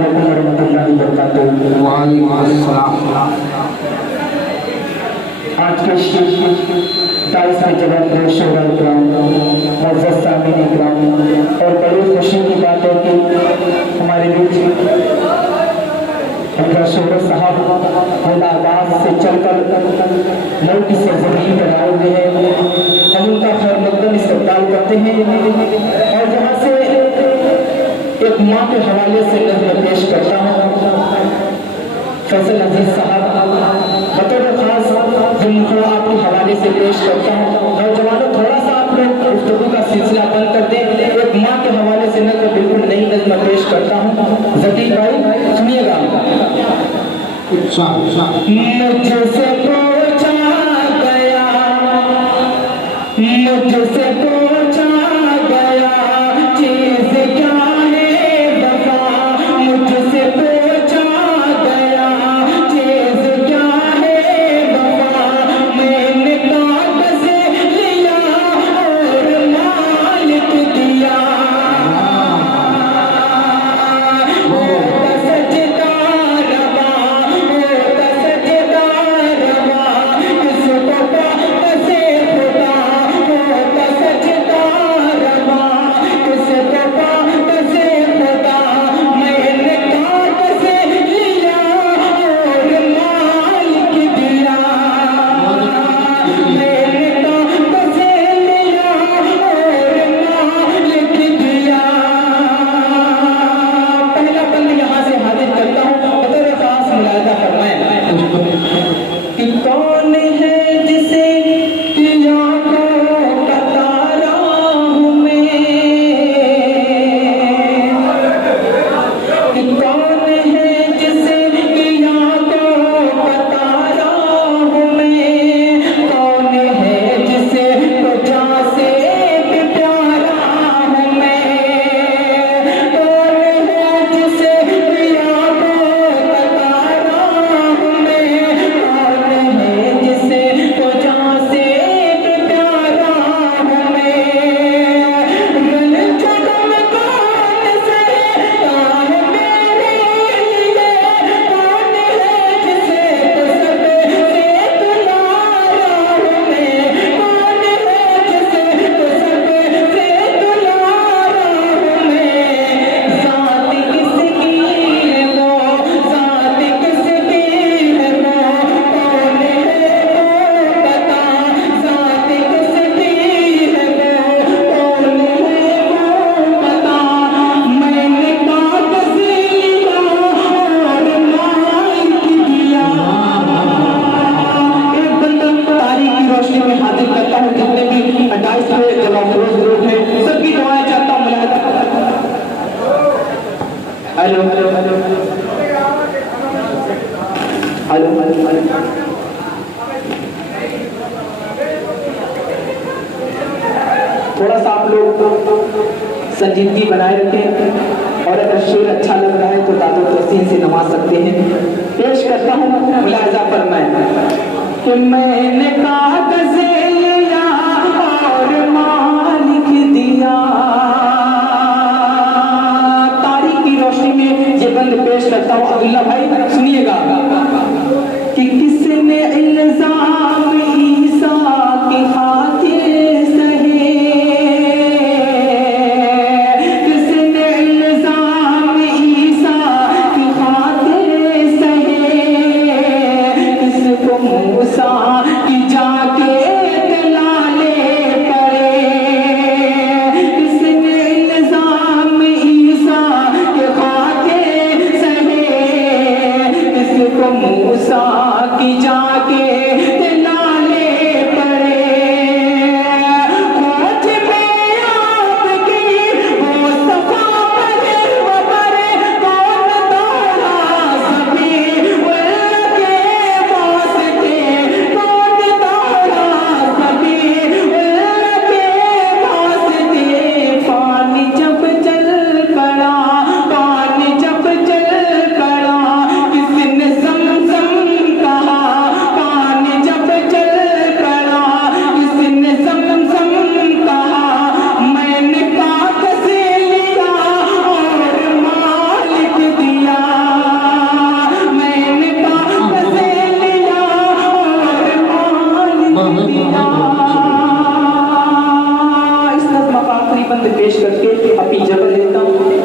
अलैकुम वरहमतुल्लाहि वबरकातुहू। वालेकुम अस्सलाम। आज के तारीख में जवाब शोरा इकराम मुअज़्ज़ज़ सामीन इकराम और बड़ी खुशी की बात है कि हमारे बीच उनका शोहर साहब इलाहाबाद से चलकर नौ की सरजमीन पर आए हुए हैं। हम उनका खैर मकदम इस्तकबाल करते हैं और यहाँ से एक माँ के हवाले से नज़्म पेश करता हूँ। फैसल अजीज साहब बतौर खास मुखड़ा आपके हवाले से पेश करता हूँ। नौजवानों थोड़ा सा आप लोग गुफ्तगू का सिलसिला बंद कर दें। एक माँ के हवाले से नज़्म बिल्कुल नई नज़्म पेश करता हूँ। ज़कीर भाई सुनिएगा। मुझसे पूछा गया, मुझसे पूछा गया चीज़ क्या है वफा, मुझसे पूछा गया चीज़ क्या है वफा, मैंने कागज़ लिया और मालिक दिया। थोड़ा सा आप लोग संजीदगी बनाए रखें और अगर शेर अच्छा लग रहा है तो दादो तहसीन से नवाज सकते हैं। पेश करता हूँ मुलाहिजा फरमाएं कि मैंने कागज़ लिया और मालिक दिया। तारीख की रोशनी में ये बंद पेश करता हूँ। अब्दुल्ला भाई सुनिएगा कि किसने इल्ज़ाम ईसा की खातिर की जाके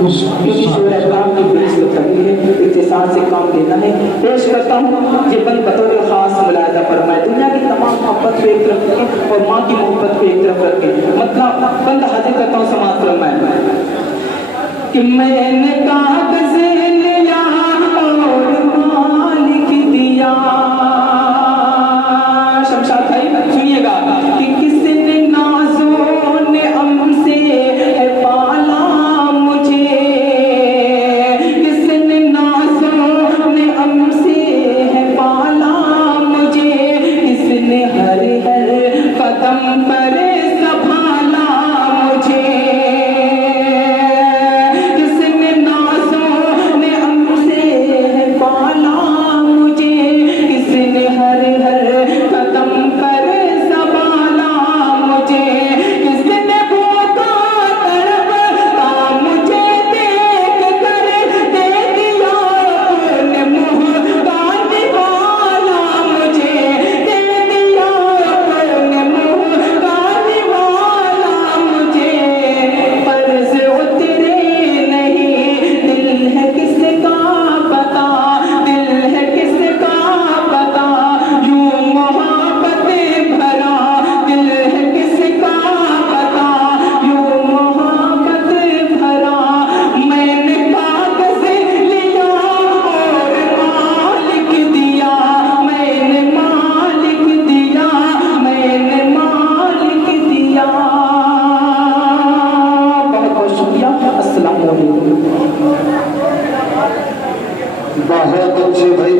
क्योंकि शोर काम की बीच में खड़ी है, इत्तेसाल से काम लेना है। पेश करता हूँ ये बंद बतौर खास मुलायदा फरमाए, दुनिया की तमाम मोहब्बत को एक तरफ रखें और माँ की मोहब्बत को एक तरफ रखें। मतलब बंद हाजिर करता हूँ समाज फरमाए कि मैंने कागज़ लिया और मालिक दिया। शमशाद भाई सुनिएगा कि किसने नाज़ों ने हमसे है पाला मुझे, किसने नाज़ों ने हमसे है पाला मुझे, किसने हर हर कदम पर संभाला मुझे, किसने नाज़ों ने हमसे है पाला मुझे, किसने हर हर कदम पर संभाला मुझे, किसने भूखा तड़पता मुझे देख कर दे दिया अपने मुँह का निवाला मुझे, दे दिया अपने मुँह का निवाला मुझे। कर्ज उतरे नहीं दिल है किसका पता, दिल है किसका पता, यूं मोहब्बत भरा दिल है किसका पता, यूं मोहब्बत भरा। मैंने कागज़ लिया और मालिक दिया, मैंने मालिक दिया, मैंने मालिक दिया। बहुत बहुत शुक्रिया। अस्सलाम वालेकुम। बहुत अच्छे भाई।